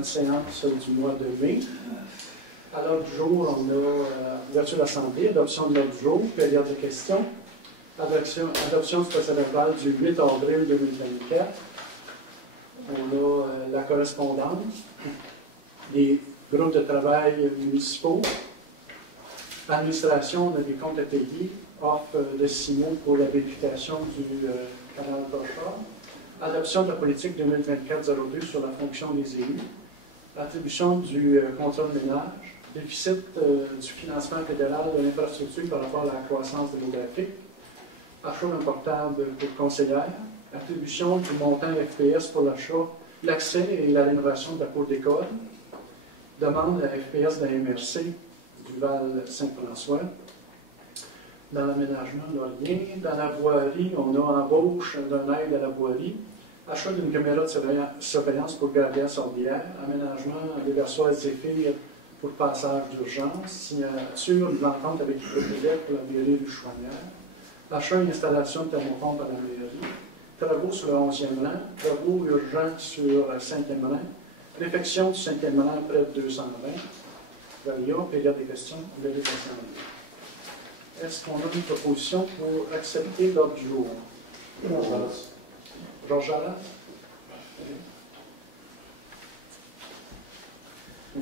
notre séance du mois de mai. À l'ordre du jour, on a ouverture de l'Assemblée, adoption de l'ordre du jour, période de questions, adoption du procès-verbal du 8 avril 2024. On a la correspondance, les groupes de travail municipaux, administration, on a des comptes à payer, offre de 6 mois pour la vérification du canal Brochard, adoption de la politique 2024-02 sur la fonction des élus, attribution du contrôle ménage, déficit du financement fédéral de l'infrastructure par rapport à la croissance démographique, achat d'un portable pour conseillère, attribution du montant FPS pour l'achat, l'accès et la rénovation de la cour d'école, demande à FPS de la MRC du Val-Saint-François, dans l'aménagement Lorien, dans la voirie, on a embauche d'un aide à la voirie, achat d'une caméra de surveillance pour Gravière-Sorbière, aménagement des versoirs Zéphyr pour passage d'urgence, signature de l'entente avec Hydro-Québec pour la mairie du Chouanière, achat et installation de thermopompe à la mairie, travaux sur le 11e rang, travaux urgents sur le 5e rang, réfection du 5e rang près de 220, Valia, période des questions, vérification. Est-ce qu'on a une proposition pour accepter l'ordre du jour? Georges Allas.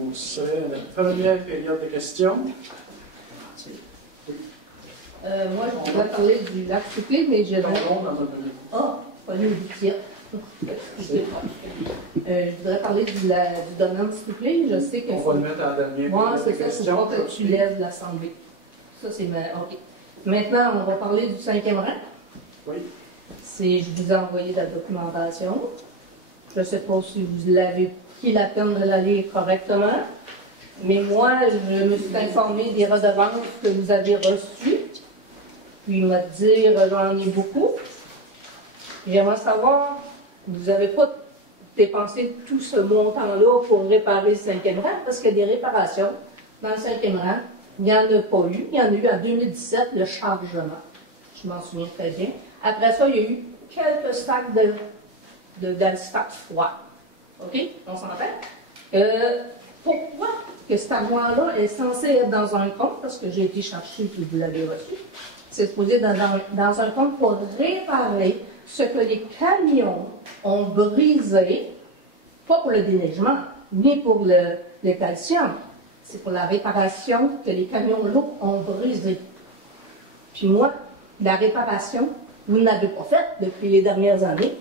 On serait à la première période de questions. Moi, je voudrais parler du lac Souplé, mais je... Ah, pas une boutique. Je voudrais parler du domaine Souplé. Je sais que... On va le mettre en dernier. Moi, c'est ça, c'est pas que tu lèves l'Assemblée. Ça, c'est... OK. Maintenant, on va parler du 5e rang. Oui. Je vous ai envoyé la documentation. Je ne sais pas si vous l'avez pris la peine de la lire correctement. Mais moi, je me suis informée des redevances que vous avez reçues. Puis, il m'a dit, j'en ai beaucoup. J'aimerais savoir, vous n'avez pas dépensé tout ce montant-là pour réparer le 5e rang, parce qu'il y a des réparations dans le 5e rang. Il n'y en a pas eu. Il y en a eu en 2017, le chargement. Je m'en souviens très bien. Après ça, il y a eu quelques stacks d'alstat froid. OK? On s'entend? Pourquoi que cet armoire-là est censé être dans un compte? Parce que j'ai été chercher et vous l'avez reçu. C'est supposé dans un compte pour réparer ce que les camions ont brisé, pas pour le déneigement, ni pour le calcium. C'est pour la réparation que les camions lourds ont brisé. Puis moi, la réparation, vous n'avez pas faite depuis les dernières années.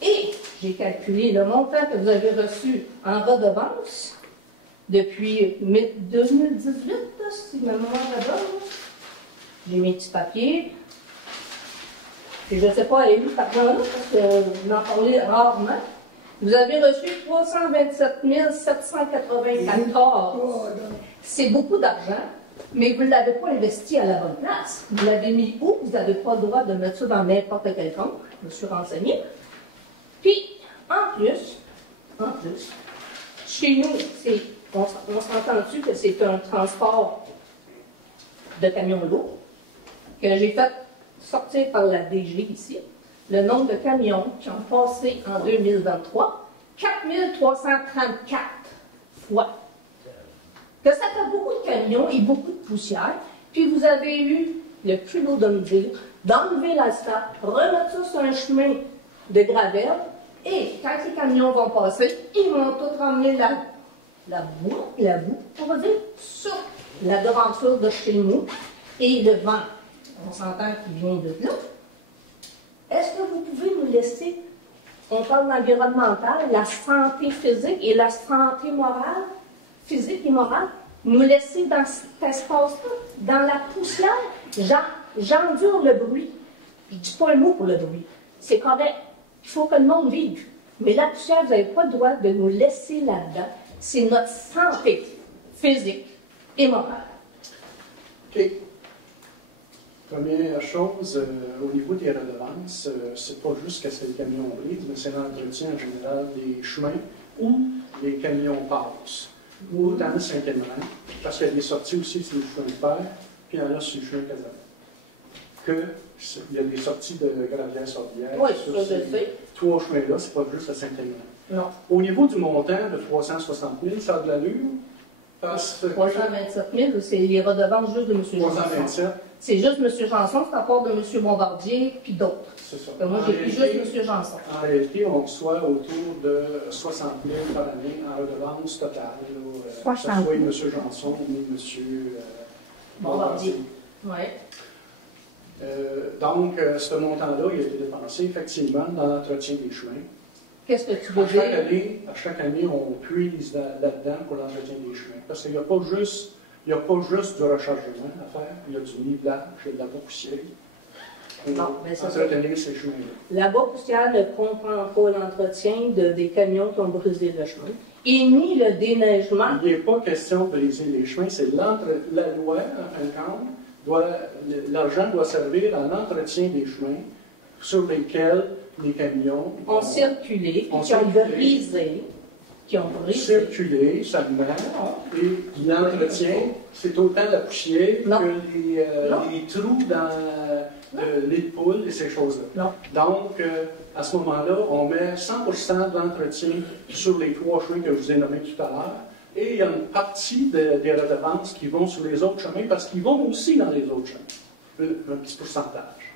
Et j'ai calculé le montant que vous avez reçu en redevance depuis 2018, si ma mémoire est bonne. J'ai mes petits papiers. Et je ne sais pas aller où cet argent-là, parce que vous en parlez rarement. Vous avez reçu 327 794. C'est beaucoup d'argent, mais vous ne l'avez pas investi à la bonne place. Vous l'avez mis où? Vous n'avez pas le droit de mettre ça dans n'importe quel compte. Je me suis renseignée. Puis, en plus, chez nous, on s'entend-tu que c'est un transport de camions lourds que j'ai fait sortir par la DG ici. Le nombre de camions qui ont passé en 2023, 4334 fois. Que ça fait beaucoup de camions et beaucoup de poussière, puis vous avez eu le culot de me dire d'enlever l'asphalt, remettre ça sur un chemin de gravelle, et quand les camions vont passer, ils vont tout ramener la boue, on va dire, sur la devanture de chez nous, et le vent, on s'entend qu'il vient de là. Est-ce que vous pouvez nous laisser, on parle d'environnemental, la santé physique et la santé morale, physique et morale, nous laisser dans cet espace-là, dans la poussière, j'endure le bruit. Je ne dis pas un mot pour le bruit. C'est correct. Il faut que le monde vive. Mais la poussière, vous n'avez pas le droit de nous laisser là-dedans. C'est notre santé physique et morale. OK. Première chose, au niveau des redevances, c'est pas juste qu'est-ce que les camions brisent, mais c'est l'entretien en général des chemins où les camions passent, ou dans le 5e rang, parce qu'il y a des sorties aussi sur le chemin de fer, puis il y en a sur le chemin Casavet. Il y a des sorties de Gravière-Sorbière. Oui, ça je sais. 3 chemins-là, c'est pas juste le 5e rang. Non. Au niveau du montant de 360 000, ça a de l'allure? Parce que 327 000, c'est les redevances juste de M. Janson. 327, C'est juste M. Janson, c'est à part de M. Bombardier, puis d'autres. c'est ça. Moi, j'ai pris juste M. Janson. En réalité, on reçoit autour de 60 000 par année en redevance totale. Là, que ce soit M. Janson ou M. Bombardier. Oui. Donc, ce montant-là, il a été dépensé effectivement dans l'entretien des chemins. Qu'est-ce que tu veux À dire? chaque année, on puise là-dedans pour l'entretien des chemins. Parce qu'il n'y a pas juste du rechargement à faire, il y a du nivelage, il y a de la poussière Non, mais pour ça, entretenir ces chemins-là. La poussière ne comprend pas l'entretien des camions qui ont brisé le chemin. Et ni le déneigement. Il n'est pas question de briser les chemins, c'est la loi, en fin de compte, l'argent doit servir à l'entretien des chemins sur lesquels les camions ont circulé, qui ont brisé. Circuler seulement, et l'entretien, c'est autant la poussière que les trous dans les poules et ces choses-là. Donc, à ce moment-là, on met 100% de l'entretien sur les 3 chemins que je vous ai nommés tout à l'heure, et il y a une partie des redevances qui vont sur les autres chemins, parce qu'ils vont aussi dans les autres chemins, un petit pourcentage.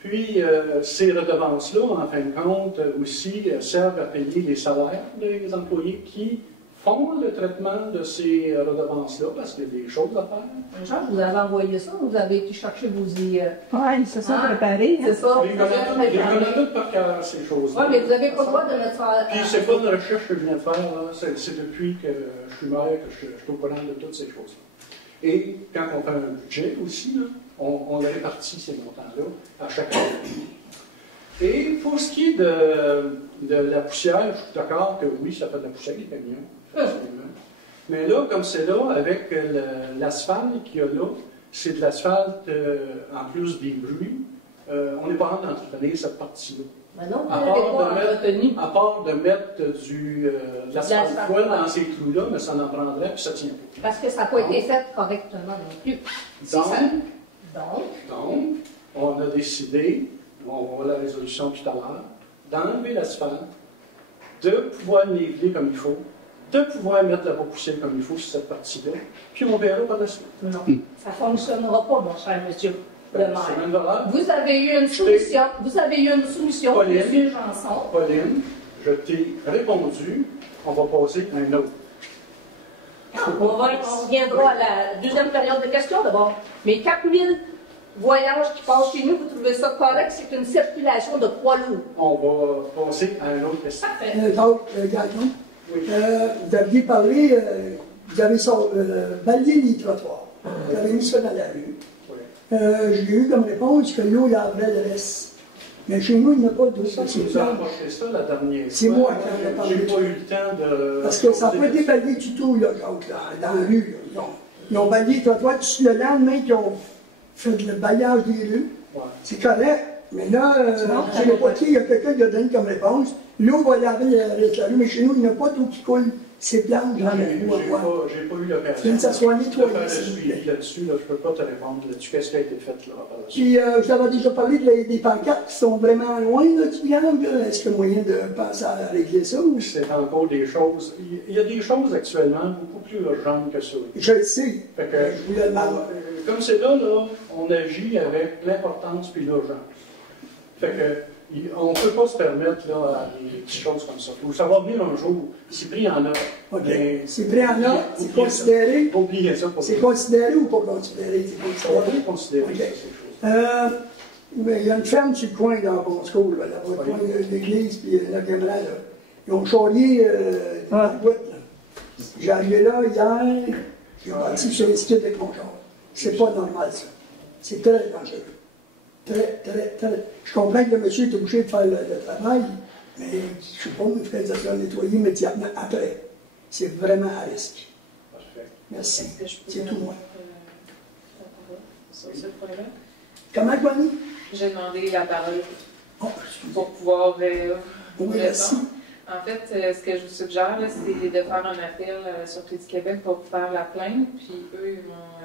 Puis, ces redevances-là, en fin de compte, aussi servent à payer les salaires des employés qui font le traitement de ces redevances-là, parce qu'il y a des choses à faire. Jean, vous avez envoyé ça, vous avez été chercher vos y... Oui, c'est ça, préparé. C'est ça. Les connaît toutes par cœur, ces choses-là. Oui, mais vous n'avez pas le droit de mettre ça... Puis, c'est pas une recherche que je viens de faire, là. C'est depuis que je suis maire que je suis au courant de toutes ces choses-là. Et quand on fait un budget aussi, là, on répartit ces montants-là à chaque année. Et pour ce qui est de la poussière, je suis d'accord que oui, ça fait de la poussière, les camions. Absolument. Mais là, comme c'est là, avec l'asphalte qu'il y a là, c'est de l'asphalte en plus des bruits, on n'est pas en train d'entretenir cette partie-là. Ben non, à part de mettre de l'asphalte poêle dans ces trous-là, mais ça en prendrait, puis ça tient pas. Parce que ça n'a pas été fait correctement non plus. Donc, on a décidé, on voit la résolution tout à l'heure, d'enlever l'asphalte, de pouvoir niveler comme il faut, de pouvoir mettre la poussière comme il faut sur cette partie-là, puis on verra par la suite. Non, ça ne fonctionnera pas, mon cher monsieur le maire. Vous avez eu une soumission, Pauline, M. Janson. Pauline, je t'ai répondu, on va passer à un autre. On reviendra à la deuxième période de questions d'abord. Mais 4000 voyages qui passent chez nous, vous trouvez ça correct? C'est une circulation de poids lourds. On va passer à un autre question. Donc, Gagnon, vous aviez parlé, vous avez balayé les trottoirs. Vous avez mis ça dans la rue. J'ai eu comme réponse que l'eau laverait le reste. Mais chez nous, il n'y a pas d'eau. C'est moi qui en ai parlé. J'ai pas eu le temps de... Parce que ça n'a pas été balayé du tout, là, dans la rue. Là. Ils ont balayé les trottoirs. Le lendemain qu'ils ont fait le balayage des rues, c'est correct. Mais là, je ne sais pas qui, il y a quelqu'un qui a donné comme réponse. L'eau va laver la rue, mais chez nous, il n'y a pas d'eau qui coule. C'est blanc dans la rue. J'ai pas eu l'occasion que ça soit nettoyé. Là-dessus, je ne peux pas te répondre là-dessus. Qu'est-ce qui a été fait là par la suite? Puis, je t'avais déjà parlé des pancartes qui sont vraiment loin du gang. Est-ce qu'il y a moyen de penser à régler ça? C'est encore des choses. Il y a des choses actuellement beaucoup plus urgentes que ça. Je le sais. Je voulais le demander. Comme c'est là, on agit avec l'importance puis l'urgence. Fait que, on ne peut pas se permettre là, des petites choses comme ça. Il faut savoir venir un jour. C'est pris en note. Okay. C'est pris en note, c'est considéré. Oubliez ça. C'est considéré ou pas considéré? C'est considéré. Considéré. Okay. Mais il y a une ferme sur le coin dans Bon School, là, le coin de l'église puis la caméra. Ils ont charrié la boîte. J'ai arrivé là hier, j'ai parti sur les skids avec mon char. C'est pas normal ça. C'est très dangereux. Très. Je comprends que le monsieur est obligé de faire le travail, mais je ne sais pas, il ferait ça soit nettoyer immédiatement après. C'est vraiment à risque. Parfait. Merci. C'est tout moi. Sur ce point-là. Comment, Bonnie? J'ai demandé la parole pour pouvoir oui, merci. En fait, ce que je vous suggère, c'est de faire un appel à la Sûreté du Québec pour faire la plainte, puis eux, ils vont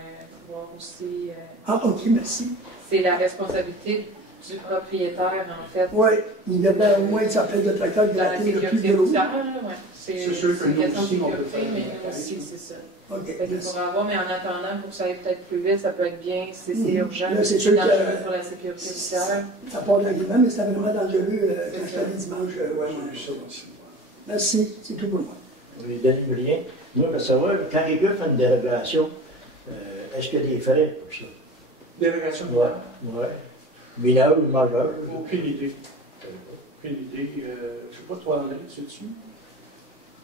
pouvoir aussi... OK, merci. C'est la responsabilité du propriétaire, en fait. Oui, il devait au moins être sa plaque de tracteur Dans la gratter le plus sécurité gros. routière, ouais. C'est sûr que une nous question de aussi, on peut sécurité, faire mais une nous aussi, c'est ça. OK. Fait qu'il faudra avoir, mais en attendant, pour que ça aille peut-être plus vite, ça peut être bien, si c'est urgent, Là, c'est c'est sûr dangereux que- pour la sécurité routière. Ça part de l'argument, mais c'était vraiment dangereux quand je suis allé dimanche. Ouais, J'ai ouais. vu ça aussi. Merci, c'est tout pour moi. Oui, Denis Julien. Moi, je veux savoir, quand les gars font une dérogation, est-ce qu'il y a des frais pour ça? Délégation de Ouais. Ouais. Mineur ou majeur? Aucune idée. Aucune idée. Je ne sais pas, toi, André, tu sais-tu?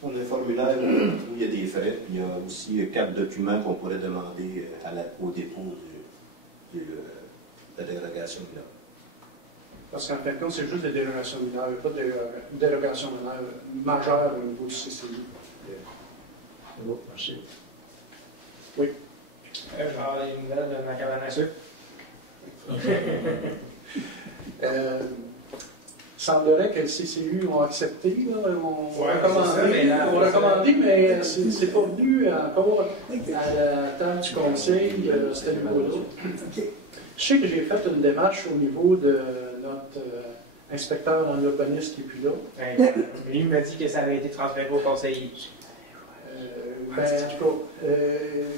On a un formulaire où il y a des frais, puis il y a aussi 4 documents qu'on pourrait demander au dépôt de la dérogation mineure. Parce qu'en fin de compte, c'est juste des dérogations mineures, il n'y a pas de dérogation mineure majeure au niveau du CCI. Oh, merci. Genre les nouvelles de ma cabane à sucre. Semblerait que le CCU ont accepté, là, on Ouais, recommandé, c'est ça, mais là, on recommandé, mais c'est pas venu encore à la table du conseil, c'était niveau-là. OK. Je sais que j'ai fait une démarche au niveau de notre inspecteur en urbanisme qui n'est plus là. Lui m'a dit que ça avait été transféré au conseil. Ben, en tout cas,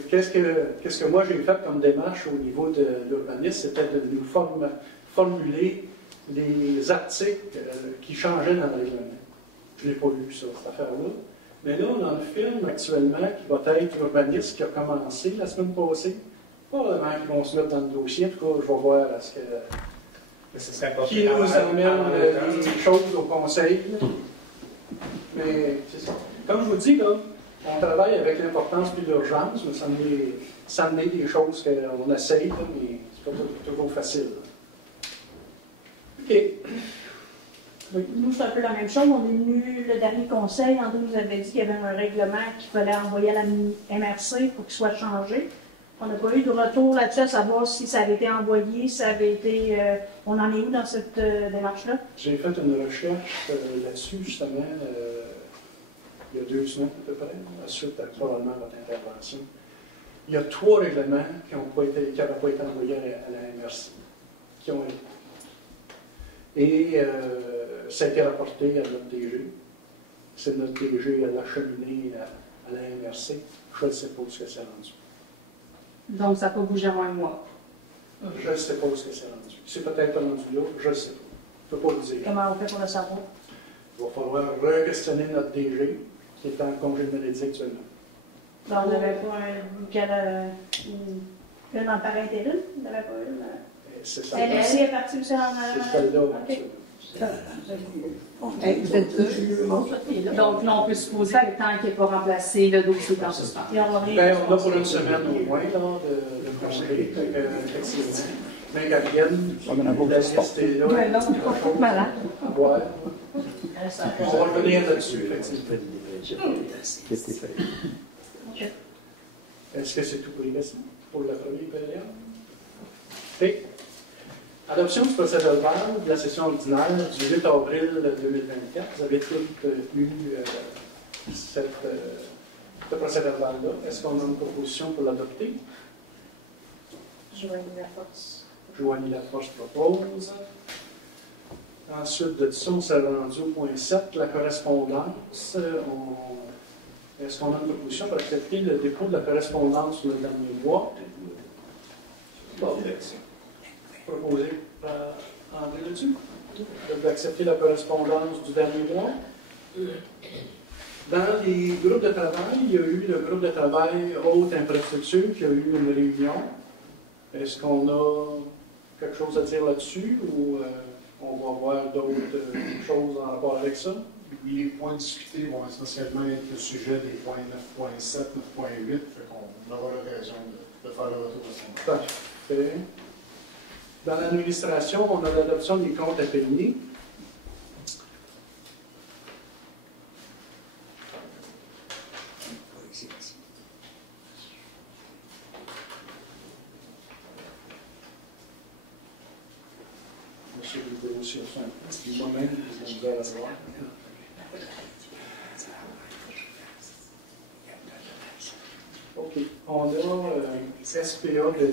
qu'est-ce que moi j'ai fait comme démarche au niveau de l'urbanisme, c'était de nous formuler les articles qui changeaient dans le règlement. Je n'ai pas lu ça, cette affaire-là. Mais là, on a un film actuellement qui va être l'urbanisme qui a commencé la semaine passée. Probablement qu'ils vont se mettre dans le dossier. En tout cas, je vais voir ce que. Qui nous amène les choses au conseil. Mais c'est ça. Comme je vous dis, là, on travaille avec l'importance et l'urgence, mais ça amener des choses qu'on essaye, là, mais c'est pas toujours facile. OK. Oui. Nous, c'est un peu la même chose. On est venu le dernier conseil. André nous avait dit qu'il y avait un règlement qu'il fallait envoyer à la MRC pour qu'il soit changé. On n'a pas eu de retour là-dessus à savoir si ça avait été envoyé, si ça avait été. On en est où dans cette démarche-là? J'ai fait une recherche là-dessus, justement, il y a 2 semaines à peu près, suite à probablement votre intervention. Il y a 3 règlements qui n'avaient pas été envoyés à la MRC, qui ont été. Et ça a été rapporté à notre DG. C'est notre DG à l'acheminer à la MRC. Je ne sais pas ce que c'est rendu. Donc, ça n'a pas bougé en un mois. Je ne sais pas ce que c'est rendu. C'est peut-être rendu là, je ne sais pas. Je ne peux pas le dire. Comment on fait pour le savoir? Il va falloir re-questionner notre DG, qui est en congé de maladie actuellement. Donc, on n'avait pas une en parent intérim? On n'avait pas une. C'est ça. Elle est partie aussi en. C'est celle-là. OK. Vous êtes deux? Donc là, on peut supposer que tant qu'il n'est pas remplacé, le dossier est en suspens. Et on va Ben, on a pour une semaine au moins là, de congé, effectivement. Mais Gabrielle, la liste est là. Ouais, non, on est pas malade. À voir. On va revenir là-dessus, effectivement. Est-ce que c'est tout pour les questions? Pour le premier PLR? OK. Adoption du procès-verbal de la session ordinaire du 8 avril 2024. Vous avez tous eu ce procès-verbal-là. Est-ce qu'on a une proposition pour l'adopter? Joanie Laforce. Joanie Laforce propose. Ensuite de ça, on s'est rendu au point 7, la correspondance. Est-ce qu'on a une proposition pour accepter le dépôt de la correspondance sur le dernier mois? Bon. Proposé par André Leduc d'accepter la correspondance du dernier mois. Dans les groupes de travail, il y a eu le groupe de travail haute infrastructure qui a eu une réunion. Est-ce qu'on a quelque chose à dire là-dessus ou on va voir d'autres choses en rapport avec ça? Les points discutés vont essentiellement être le sujet des points 9.7, 9.8, fait qu'on aura l'occasion de faire le retour à ce moment. Parfait. Dans l'administration, on a l'adoption des comptes à payer. Monsieur Legault, sur son moi-même, vous allez voir. OK. On a SPA de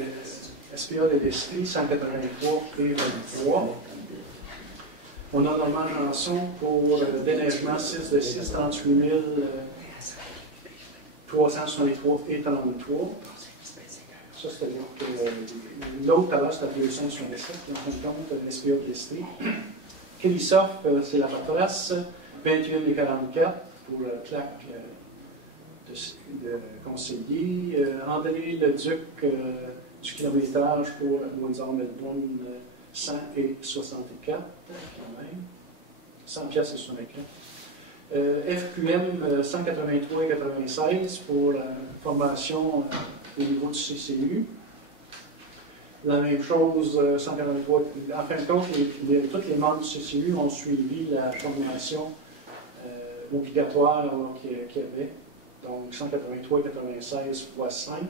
SPA de l'Estrie, 183 et 23. On a Normand Janson pour déneigement 6 de 6, 38 363 et 33. Ça, c'est l'autre alors, c'est à 267, en fin de compte, SPA de l'Estrie. Kélissoff, c'est la paperasse, 21 et 44 pour la plaque de conseiller. André Leduc, du kilométrage pour Windsor-Melbourne, 100 et 64, quand même. 100 piastres et 64. FQM, 183 et 96 pour la formation au niveau du CCU. La même chose, 183. En fin de compte, tous les membres du CCU ont suivi la formation obligatoire qu'il y avait. Donc 183 et 96 fois 5.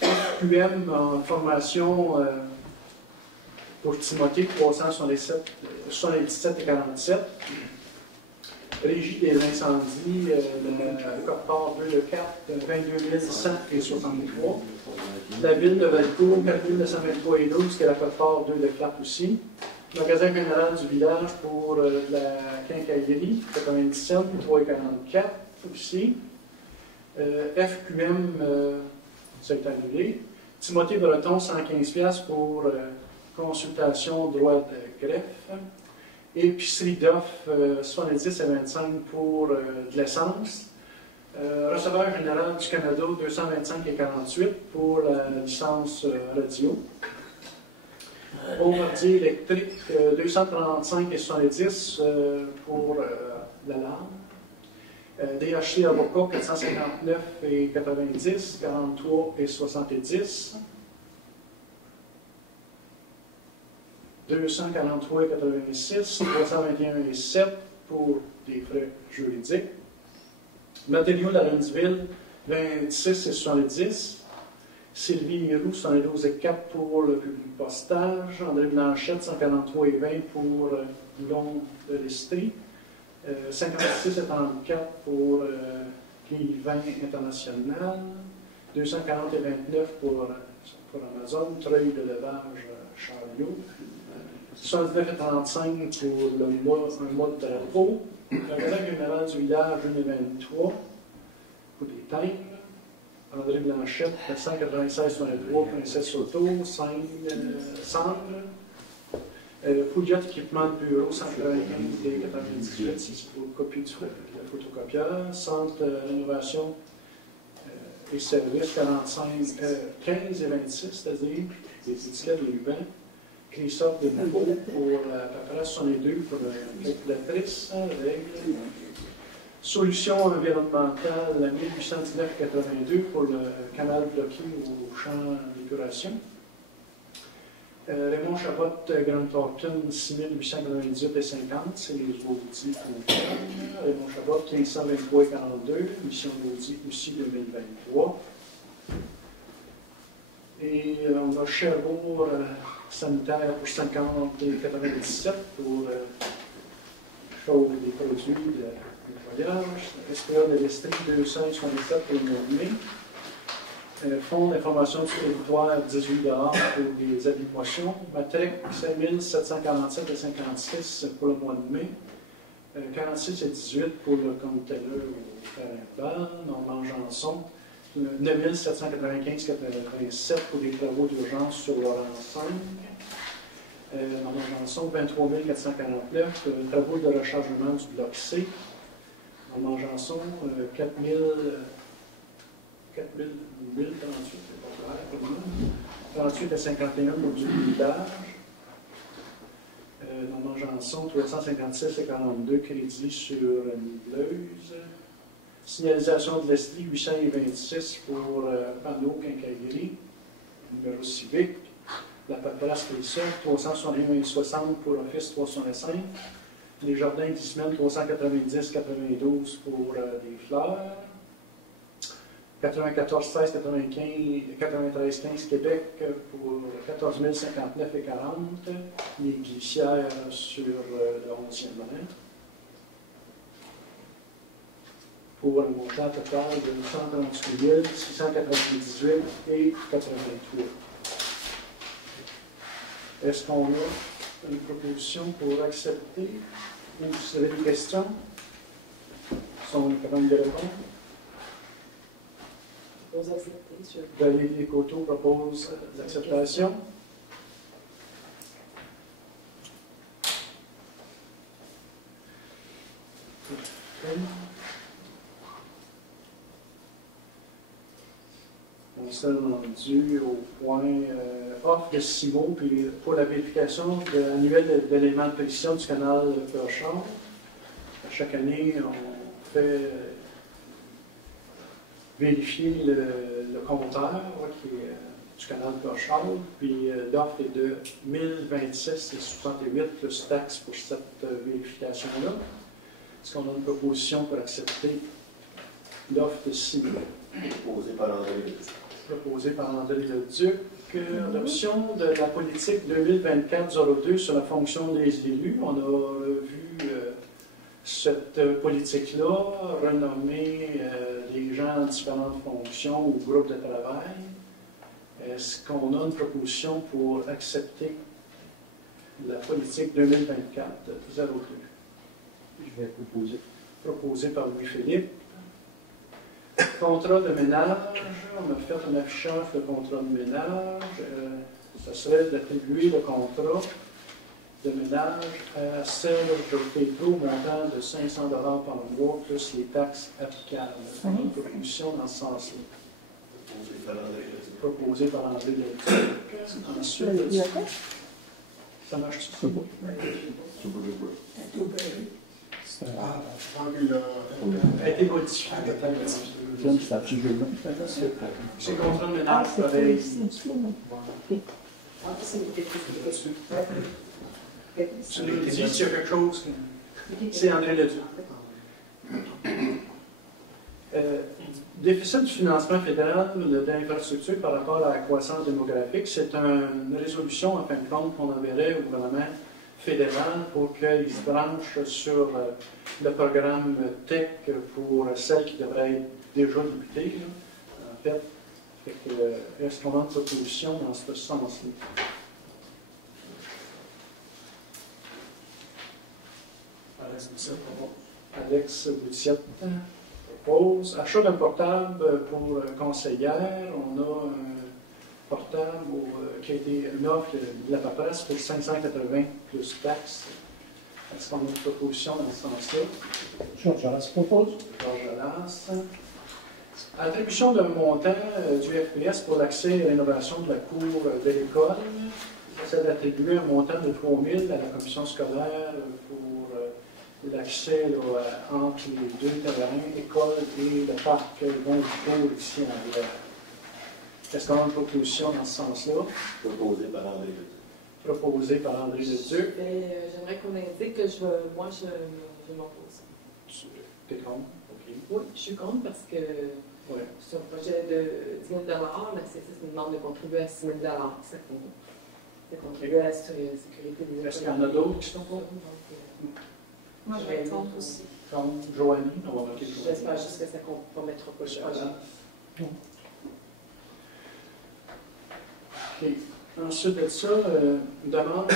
FQM en formation pour Timothée, 377 et 47. Régie des incendies, le code-part 2 de 4, 22 100 et 63. La ville de Valcourt, 4 923 et 12, qui est la code-part 2 de 4 aussi. Magasin général du village pour la quincaillerie, 97, 3 et 44 aussi. FQM, ça a été annulé. Timothée Breton, 115$ pour consultation, droit de greffe. Épicerie d'offres, 70 et 25 pour de l'essence. Receveur général du Canada, 225 et 48 pour la licence radio. Bombardier électrique, 235 et 70 pour l'alarme. DHC avocat, 459 et 90, 43 et 70. 243 et 86, 321 et 7 pour des frais juridiques. Matériaux de la Rennesville, 26 et 70. Sylvie Héroux, 112 et 4 pour le public postage. André Blanchette, 143 et 20 pour Boulon de l'Estrie. 56 et 34 pour Clivin International. 240 et 29 pour Amazon. Treuil de levage Chariot. 79 et 35 pour un mois de drapeau. Le magasin général du village, 1 et 23 pour des timbres. André Blanchette, 196,3, Princesse Auto, Cendre. Pouliot équipement de bureau, 195 et 98, c'est pour copie du photocopieur. Centre rénovation et services, 15 et 26, c'est-à-dire des étiquettes de Lubin. Christophe de nouveau pour la paperasse, 62 pour la calculatrice, règle. Solution environnementale, 1819,82 pour le canal bloqué au champ d'épuration. Raymond Chabot, Grand Thornton, 6898 et 50, c'est les audits pour Raymond Chabot, 1523 et 42, mission d'audit aussi 2023. Et on a Cherbourg sanitaire pour 50 et 97 pour chauffe des produits de nettoyage. SPA de l'Estrie, 267 pour le mois de mai. Fonds d'information du territoire, 18 $ pour des habitations. Matrec, 5747 et 56 pour le mois de mai. 46 et 18 pour le conteneur au Carimba. Normand Janson, 9795,87 pour des travaux d'urgence sur l'Orange 5. Normand Janson, 23 449, travaux de rechargement du bloc C. Normand Janson, 1038, c'est pas clair pour moi. 38 à 51 pour du village. Normand Janson, 356 et 42 crédits sur Nibleuse. Signalisation de l'Estrie, 826 pour panneau quincaillerie, numéro civique. La paperasse Christophe, 361 et 60 pour Office 305. Les jardins 10 semaines, 390 92 pour des fleurs. 94 16 93 15 Québec pour 14 059 et 40. Les glissières sur le 11e rang. Pour un montant total de 138 698 et 83. Est-ce qu'on a une proposition pour accepter ou vous avez des questions? Sont capables de répondre? Vous acceptez, sûr. Valérie Coteau propose l'acceptation. On s'est rendu au point offre de 6 mots puis pour la vérification annuelle d'éléments de précision du canal Peur-Char. À chaque année, on fait vérifier le compteur qui est du canal Peur-Char, puis l'offre est de 1026,68 plus taxes pour cette vérification-là. Est-ce qu'on a une proposition pour accepter l'offre de 6 mots? Proposé par André Leduc. Proposé par André Leduc. Adoption de la politique 2024-02 sur la fonction des élus. On a vu cette politique-là renommer les gens en différentes fonctions ou groupes de travail. Est-ce qu'on a une proposition pour accepter la politique 2024-02? Je vais proposer. Proposé par Louis-Philippe. Contrat de ménage, on a fait un affichage de contrat de ménage. Ça serait d'attribuer le contrat de ménage à Serge Pétro, montant de 500 $ par mois, plus les taxes applicables. Une proposition dans ce sens-là. Proposé par André Leduc. Ensuite, ça marche-tu? A été modifié. C'est contrat de ménage, pareil. Tu nous dis s'il y a quelque chose. C'est André Leduc. Déficit du financement fédéral d'infrastructures par rapport à la croissance démographique, c'est une résolution, en fin de compte, qu'on enverrait au gouvernement fédéral pour qu'il se branche sur le programme TEC pour celles qui devraient être déjà débutées. En fait, est-ce qu'on a une proposition dans ce sens-là? Alex Boutiette propose. Achat d'un portable pour conseillère. On a un portable qui a été une offre de la paperasse pour 580 plus taxes. Est-ce qu'on a une proposition dans ce sens-là? Georges Alas propose. Georges Alas. Attribution d'un montant du FPS pour l'accès et rénovation de la cour de l'école. C'est d'attribuer un montant de 3 000 à la commission scolaire pour l'accès entre les deux terrains, école et le parc Bonjour ici en Rivière. Est-ce qu'on a une proposition dans ce sens-là? Proposé par André Leduc. Proposé par André Leduc. J'aimerais qu'on indique que je m'oppose. Tu es contre? OK. Oui, je suis contre parce que sur un projet de 10 000 la CSS nous demande de contribuer à 6 000 ça contribue à la sécurité des écoles. Est-ce qu'il y en a d'autres qui sont contre? Moi, je vais être contre aussi. Contre Joanie? J'espère juste que ça ne compromettra pas le projet. OK. Ensuite de ça, demande de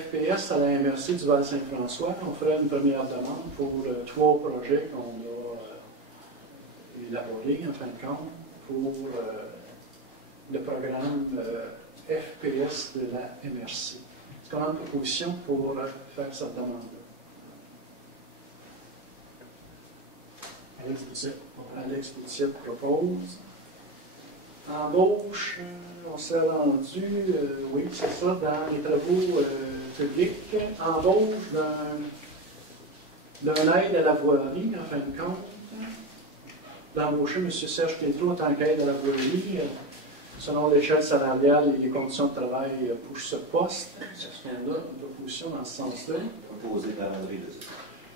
FPS à la MRC du Val-Saint-François. On ferait une première demande pour 3 projets qu'on a élaborés, en fin de compte, pour le programme FPS de la MRC. Est-ce qu'on a une proposition pour faire cette demande-là? Alex Boutiette propose. Embauche, on s'est rendu, oui, c'est ça, dans les travaux publics. Embauche d'un aide à la voirie, en fin de compte. D'embaucher M. Serge Pétro en tant qu'aide à la voirie, selon l'échelle salariale et les conditions de travail pour ce poste. Est-ce qu'on a une proposition dans ce sens-là? Proposé par André Leduc.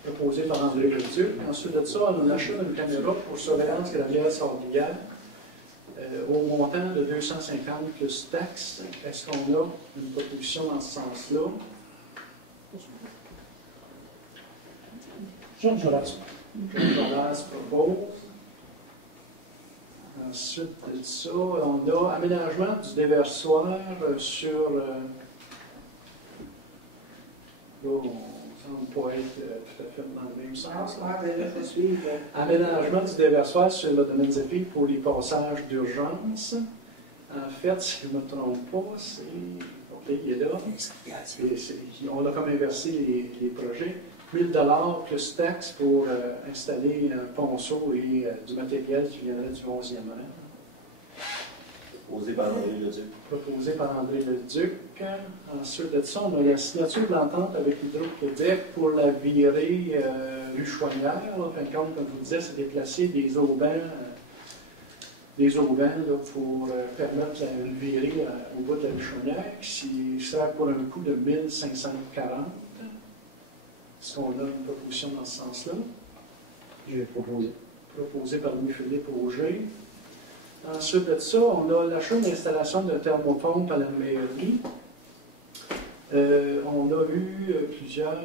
Proposé par André Leduc. Ensuite de ça, on a acheté une caméra pour surveillance gravière-sablière. Au montant de 250 plus taxes. Est-ce qu'on a une proposition dans ce sens-là? Georges Alas. Georges Alas propose. Ensuite de ça, on a aménagement du déversoir sur là, on ne semble pas être tout à fait dans le même sens. Je suis. Aménagement du déversoir sur le domaine Zéphyr pour les passages d'urgence. En fait, si je ne me trompe pas, c'est. OK, il est là. On a comme inversé les projets. 1 000 $ plus taxes pour installer un ponceau et du matériel qui viendrait du 11e rang. Proposé par André Leduc. Proposé par André Leduc. Ensuite de ça, on a la signature de l'entente avec Hydro-Québec pour la virée rue Chouanière. En fin de compte, comme je vous disais, c'est déplacer des auvents là, pour permettre une virée au bout de la rue Chouanière, qui sera pour un coût de 1 540. Est-ce qu'on a une proposition dans ce sens-là? Je vais proposer. Proposé par Louis-Philippe Auger. Ensuite de ça, on a l'achat d'installation de thermopompe à la mairie. On a eu plusieurs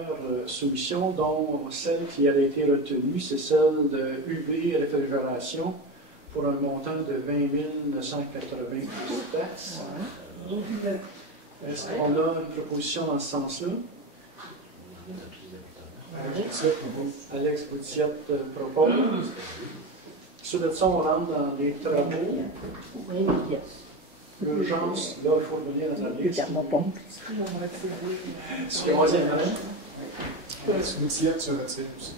solutions, dont celle qui avait été retenue, c'est celle de UV réfrigération pour un montant de 20 980 plus taxes. Est-ce qu'on a une proposition dans ce sens-là? Alex Boutiette propose. Ensuite de ça, on rentre dans les travaux. L'urgence, là, il faut revenir à la liste. C'est le 11e rang. Boutiette se retire aussi.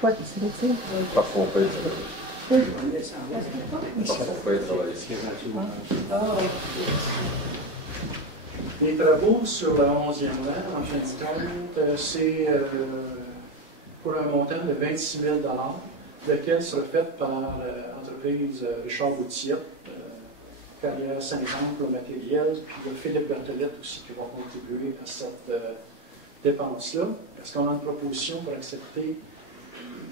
Quoi, tu le sais? Parfois, on peut être Parfois, on peut être travaillé. Les travaux sur le 11e rang, en fin de compte, c'est pour un montant de 26 000 $, lequel sera fait par l'entreprise Richard Boutiette, Carrière 50 pour le matériel, puis de Philippe Berthelette aussi qui va contribuer à cette dépense-là. Est-ce qu'on a une proposition pour accepter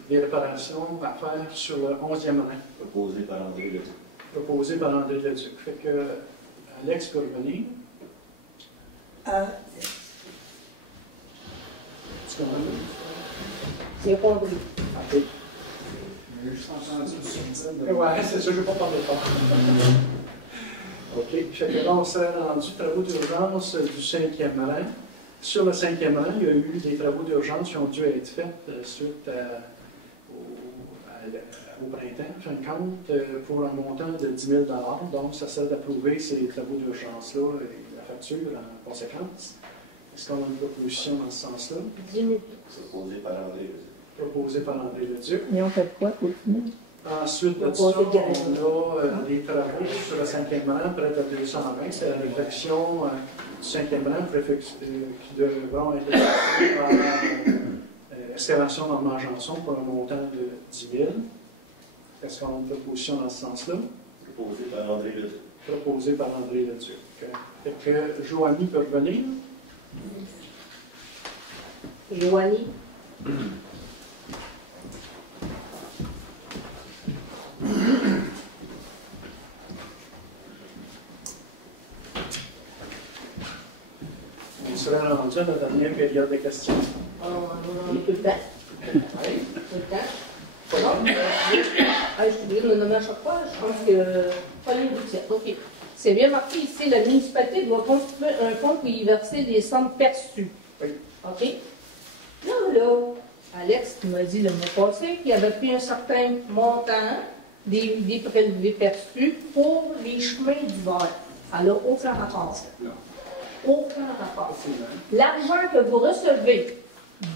les réparations à faire sur le 11e rang? Proposé par André Leduc. Proposé par André Leduc. Fait que Alex peut revenir. Est-ce qu'on a vu? C'est compris. OK. Mais juste entendu sur Oui, c'est ça, je ne vais pas parler fort. OK. Fait que là, on s'est rendu travaux d'urgence du 5e rang. Sur le 5e rang, il y a eu des travaux d'urgence qui ont dû être faits suite au printemps, en fin de compte, pour un montant de 10 000 $. Donc, ça sert d'approuver ces travaux d'urgence-là et la facture en conséquence. Est-ce qu'on a une proposition dans ce sens-là? 10 000. Proposé par André Leduc. Proposé par André Leduc. Et on fait quoi pour finir? Ensuite de ça, on a des travaux sur le 5e rang, près de 220. C'est la réflexion du 5e rang qui devront être effectuées par excavation dans Mangeançon pour un montant de 10 000. Est-ce qu'on a une proposition dans ce sens-là? Proposé par André Leduc. Proposé par André Leduc. Fait que Joanie peut revenir. Joanie. On serait rendu à la dernière période de questions. On est tout le temps. Tout le temps. Non? Je suis obligée de me nommer à chaque fois. Je pense que Pauline Boutiette. OK. C'est bien marqué ici, la municipalité doit constituer un fonds pour y verser des sommes perçues. Oui. OK? Là, Alex m'a dit le mois passé qu'il avait pris un certain montant des prélevés perçus pour les chemins d'hiver. Ça n'a aucun rapport. Aucun rapport. L'argent que vous recevez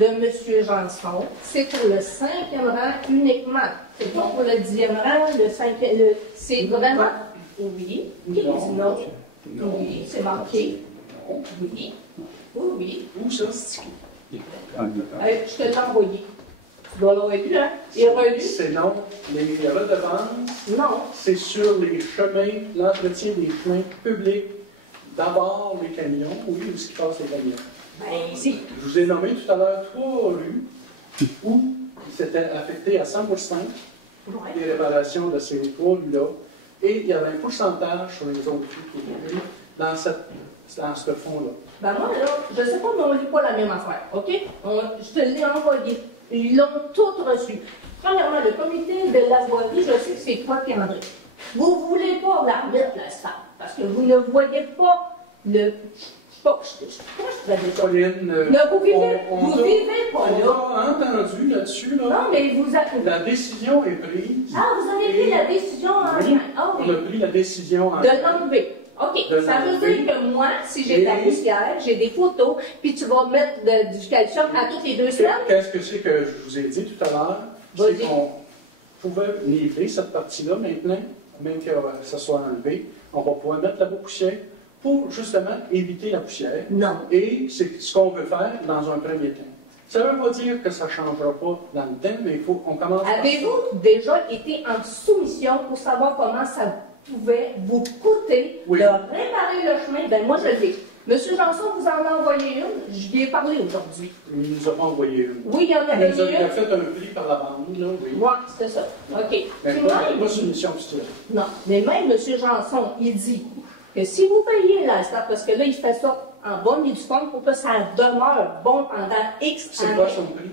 de M. Janson, c'est pour le 5e rang uniquement. C'est pas pour le 10e rang, le 5e. C'est vraiment. Oui. Qui dit non? Oui, c'est marqué. Oui. Oui. Où ça, c'est Je te l'ai envoyé. Tu dois l'avoir vu, hein? Et relu? C'est non. Les redevances, Non. c'est sur les chemins, l'entretien des chemins publics. D'abord les camions, oui, où ce qui passe les camions. Ben, ici. Je vous ai nommé tout à l'heure 3 rues où c'était affecté à 100% les réparations de ces 3 rues-là. Et il y avait un pourcentage sur les autres rues dans ce fonds-là. Ben moi, là, je ne sais pas, mais on ne lit pas la même affaire, OK? Je te l'ai envoyé. Ils l'ont tout reçu. Premièrement, le comité de la voirie, je sais que c'est toi et André. Vous ne voulez pas la remettre, la stade, parce que vous ne voyez pas le... Je pas, comment je pourrais dire ça? Pauline, Là, vous vivez pas là. On a entendu là-dessus, là. Non, mais vous avez... La décision est prise. Ah, vous avez pris la décision en Oui, ah, on a pris la décision en de l'enlever. OK. Ça veut dire que moi, si j'ai de la poussière, j'ai des photos, puis tu vas mettre du calcium à toutes les 2 semaines. Qu'est-ce que c'est que je vous ai dit tout à l'heure? C'est qu'on pouvait niveler cette partie-là maintenant, même que ça soit enlevé. On va pouvoir mettre la poussière pour justement éviter la poussière. Non. Et c'est ce qu'on veut faire dans un premier temps. Ça ne veut pas dire que ça ne changera pas dans le temps, mais il faut qu'on commence par ça. Avez-vous déjà été en soumission pour savoir comment ça pouvait vous coûter de réparer le chemin? Ben moi, je l'ai. Monsieur Janson vous en a envoyé une. Je lui ai parlé aujourd'hui. Il ne nous a pas envoyé une. Oui, il y en avait une. Il a fait un pli par la bande, là, oui. Oui, c'est ça. OK. Mais pas sur une mission officielle. Non, mais même monsieur Janson, il dit que si vous payez l'Alstat, parce que là, il fait ça en bonne et due forme pour que ça demeure bon pendant X années. C'est quoi son prix?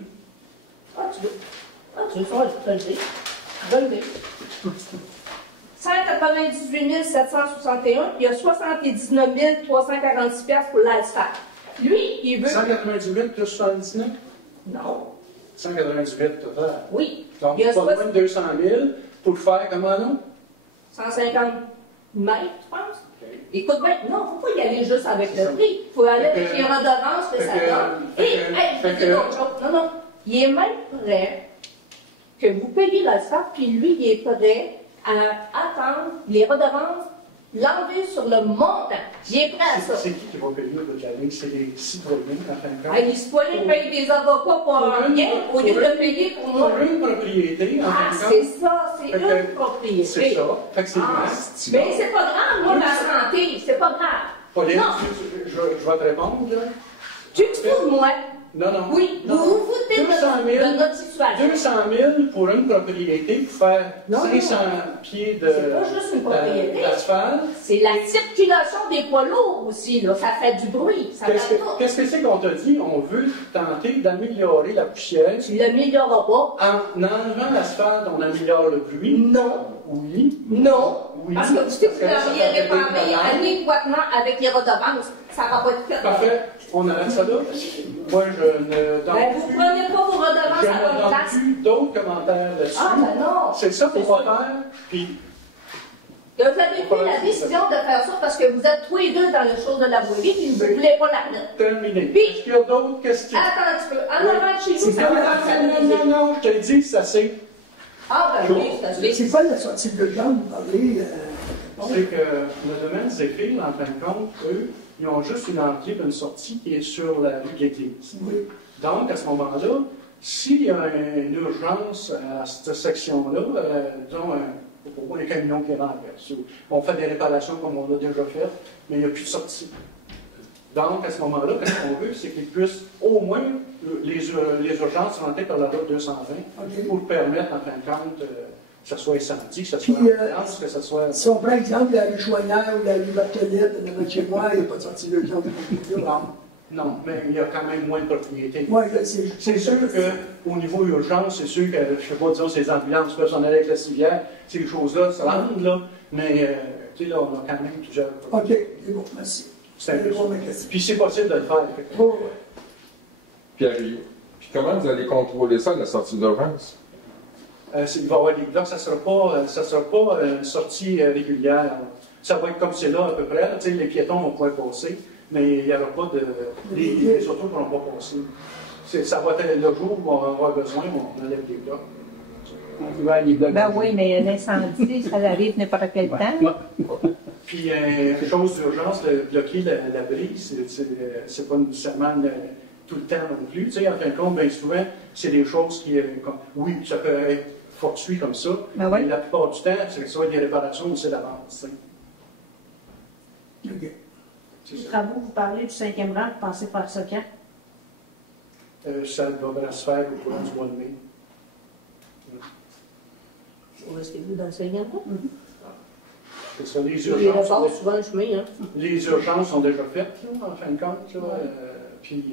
Tu veux ça, je te le dis. Je le dis. 198 761, il y a 79 346 $ pour l'Alstat. Lui, il veut... 198 plus 79? Non. 198 total? Oui. Donc, il y a pas moins de 200 000 pour le faire comment, non? 150 mètres, je pense. Okay. Écoute bien, non, il ne faut pas y aller juste avec le prix. Il faut aller avec les redevances que ça donne. Et, je vais dire autre chose. Non, il est même prêt que vous payez l'Alstat, puis lui, il est prêt à attendre les redevances, l'enlever sur le montant. Il est prêt à ça. C'est qui va payer le caling? C'est les citoyens, en fin de compte. Les citoyens payent des avocats pour rien, au lieu de payer pour moi. Pour une propriété, en fin de compte. C'est ça, c'est une propriété. C'est ça. Fait que c'est mais c'est pas grave, moi, ma santé, c'est pas grave. Pauline, je vais te répondre, là. Tu te fous de moi? Non. Oui, vous vous foutez de notre situation. 200 000 pour une propriété, pour faire 500 pieds de c'est pas juste une propriété. D'asphalte. C'est la circulation des poids lourds aussi, là. Ça fait du bruit. Qu'est-ce que c'est qu'on t'a dit? On veut tenter d'améliorer la poussière. Tu l'amélioreras pas. En enlevant l'asphalte, on améliore le bruit. Non. Oui. Non. Oui. Parce que vous l'auriez réparé adéquatement avec les redevances. Ça va pas être fait. Parfait. On arrête ça là. Moi, je ne donne plus. Vous prenez pas vos redevances à bonne place. Je ne donne plus d'autres commentaires là-dessus. Ah, ben non. C'est ça qu'on va faire. Puis. Vous avez pris la décision de faire ça parce que vous êtes tous les deux dans le chose de la voirie et vous ne voulez pas la mettre. Terminé. Puis, est-ce qu'il y a d'autres questions? Attends un petit peu. En avant de chez vous, ça va Non, je te dis, ça c'est. Ah, ben oui, c'est assez. C'est pas la sortie de gens, vous parlez. C'est que le domaine Zéphir, en fin de compte, eux, ils ont juste une entrée et une sortie qui est sur la rue de l'Église. Oui. Donc, à ce moment-là, s'il y a une urgence à cette section-là, disons, un camion qui rentre, on fait des réparations comme on l'a déjà fait, mais il n'y a plus de sortie. Donc, à ce moment-là, ce qu'on veut, c'est qu'ils puissent au moins les urgences rentrer par la route 220 pour permettre, en fin de compte, que ce soit incendie, que ce soit ambulance, que ce soit... Si on prend exemple la rue Chouanière ou la rue Bartolette, devant chez moi, il n'y a pas de sortie de gens. Non, mais il y a quand même moins de propriétés. Oui, c'est sûr qu'au niveau urgence, c'est sûr que, je ne sais pas, disons, ces ambulances peuvent s'en aller avec la civière, ces choses-là, ça rentre, là, mais, tu sais, là, on a quand même plusieurs... OK, c'est bon, merci. C'est un peu ça. Puis c'est possible de le faire. Oh, ouais. Puis comment vous allez contrôler ça, la sortie d'urgence? Il va y avoir des blocs, ça ne sera pas une sortie régulière. Ça va être comme c'est là à peu près. Tu sais, les piétons vont pouvoir passer, mais il n'y aura pas de... Les autos ne pourront pas passer. Ça va être le jour où on va avoir besoin, on enlève des blocs. Ben oui, mais l'incendie, ça arrive n'importe quel temps. Puis, chose d'urgence, bloquer la brise, c'est pas nécessairement tout le temps non plus. Tu sais, en fin de compte, bien souvent, c'est des choses qui... oui, ça peut être fortuit comme ça, ben oui. Mais la plupart du temps, c'est que ça va être des réparations ou c'est d'avance. OK. Les travaux, vous parlez du 5e rang, vous pensez faire ça quand? Ça devrait se faire au courant du mois de mai. Où est-ce que vous dans le 5e rang? C'est ça, les urgences. Les souvent le chemin, hein? Les urgences sont déjà faites, là, en fin de compte. Là, puis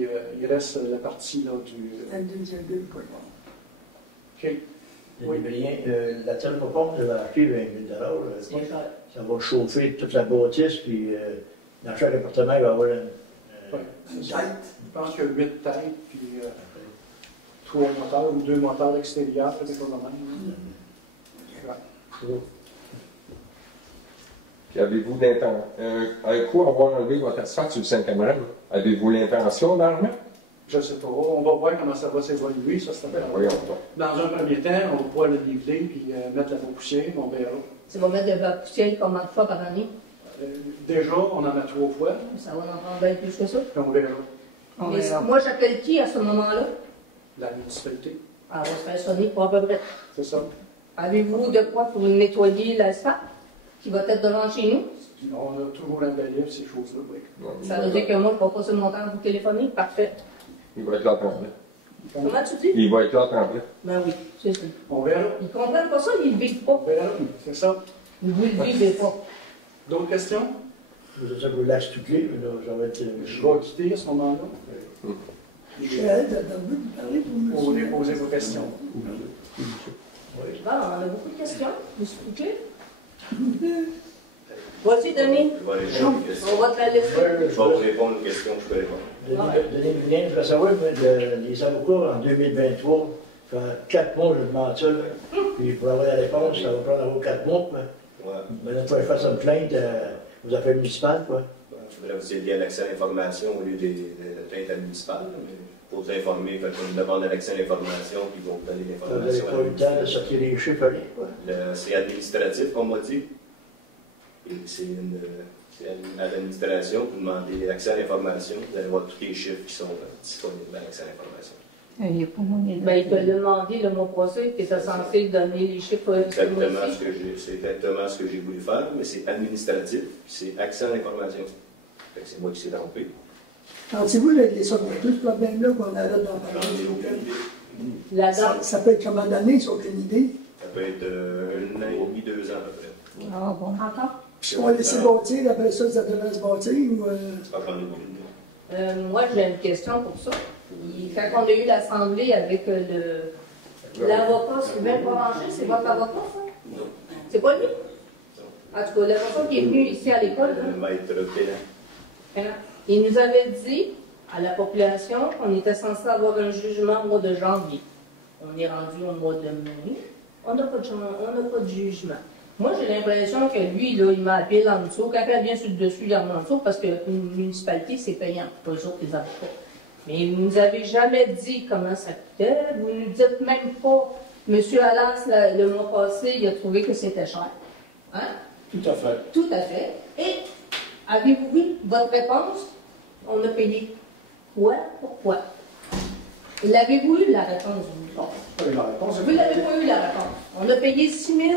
il reste la partie là, du. OK. Oui, bien, la thermopompe de va acheter 20 000 $. Ça va chauffer toute la bâtisse, puis dans chaque appartement, il va y avoir Ouais, Une c'est ça. tête. Je pense qu'il y a 8 têtes, puis 3 moteurs ou 2 moteurs extérieurs, peut-être pas le même. Ouais. Puis avez-vous l'intention, un coup avoir enlevé votre asphalte sur le Saint-Cameron, avez-vous l'intention d'en remettre? Je ne sais pas. On va voir comment ça va s'évoluer. Ça s'appelle. Dans un premier temps, on va pouvoir le niveler puis mettre la poussière, on verra. Tu vas mettre de la poussière combien de fois par année? Déjà, on en a 3 fois. Ça va en prendre bien plus que ça. Puis on verra. Mais moi, j'appelle qui à ce moment-là? La municipalité. Ah, on se fait sonner pour à peu près. C'est ça. Avez-vous de quoi pour nettoyer l'asphalte qui va être devant chez nous? On a toujours un livre, ces choses-là. Oui. Ça veut dire que moi, je ne vais pas ce montant à vous téléphoner? Parfait. Il va être là tremblé. Comment tu dis? Il va être là tremblé. Ben oui, c'est ça. On verra. Ils ne comprennent pas ça, ils ne le vivent pas. On verra. C'est ça. Vous ne le vivez pas. D'autres questions? Ça vous l'expliquer, mais là, ça va être. Je vais quitter à ce moment-là. Michel, t'as envie de parler pour monsieur? Pour poser vos questions. Bon, on a beaucoup de questions. Vous expliquez? Vas-y, Denis. Je vais répondre aux questions. On va te la laisser. Je vais vous répondre aux questions que je peux répondre. Denis Villeneuve, je veux savoir, les avocats en 2023, ça fait 4 mois, je demande ça, là. Puis pour avoir la réponse, ça va prendre encore 4 mois, quoi. Ouais. Maintenant, il faut que je fasse une plainte aux affaires municipales, quoi. Il faudrait vous aider à l'accès à l'information au lieu de plaintes municipales. Pour vous informer, faites une demande à l'accès à l'information, puis ils vont vous donner Vous n'avez l'information. pas eu le temps de sortir les chiffres, là, quoi. C'est administratif, comme on m'a dit. Et c'est à l'administration, vous demandez accès à l'information, vous allez voir tous les chiffres qui sont disponibles à l'accès à l'information. Il n'y a pas moyen de... Ben, il te l'a demandé le mois passé, tu étais censé donner les chiffres. C'est exactement ce que j'ai voulu faire, mais c'est administratif, c'est accès à l'information. Fait que c'est moi qui s'est trompé. Pensez-vous régler ça pour tout ce problème-là qu'on arrête d'en parler? La date. Ça peut être combien d'années, sans aucune idée? Ça peut être 1 an et demi, 2 ans à peu près. Ah bon. Encore? Puis on va laisser bâtir, après ça devrait se bâtir ou... J'en ai aucune idée. Moi, j'ai une question pour ça. Quand on a eu l'assemblée avec l'avocat Sylvain Provencher, c'est votre avocat, ça? Non. C'est pas lui? En tout cas, l'avocat qui est venu ici à l'école, Le maître Pélan. il nous avait dit à la population qu'on était censé avoir un jugement au mois de janvier. On est rendu au mois de mai. On n'a pas de jugement. Moi, j'ai l'impression que lui, là, il m'a appelé en dessous. Quand elle vient sur le dessus, il y en dessous parce qu'une municipalité, c'est payant. Pas eux autres, les avocats. Mais vous ne nous avez jamais dit comment ça coûtait. Vous ne nous dites même pas. M. Allas, le mois passé, il a trouvé que c'était cher. Hein? Tout à fait. Tout à fait. Et avez-vous vu votre réponse? On a payé. Quoi? Pourquoi? L'avez-vous eu la réponse? Non, pas eu la réponse. Vous n'avez pas eu la réponse. On a payé 6 000.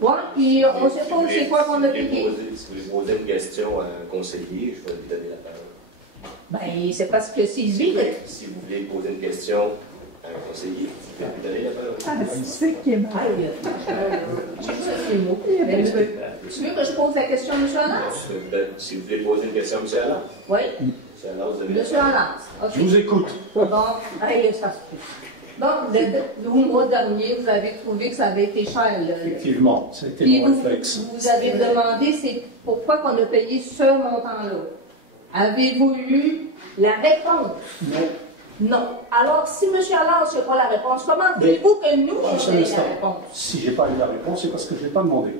Ouais, puis on ne sait pas c'est quoi qu'on a payé. Si vous voulez poser une question à un conseiller, je vais lui donner la parole. Ben, c'est parce que c'est lui. Si vous voulez poser une question à un conseiller, je vais lui donner la parole. Ah, c'est qui est mal. C'est mot. Tu veux que je pose la question à M. Allas? Si vous voulez poser une question à M. Allas? Oui. M. Allas, vous avez la M. parole. Allas. Je vous écoute. Bon, hey, ça se peut. Donc, le mois dernier, vous avez trouvé que ça avait été cher. Effectivement, c'était Puis mon réflexe. vous avez demandé c'est pourquoi qu'on a payé ce montant-là. Avez-vous eu la réponse? Non. Non. Alors, si M. Allas n'a pas la réponse, comment voulez-vous que nous, on ait la réponse? Si je n'ai pas eu la réponse, c'est parce que je ne l'ai pas demandé.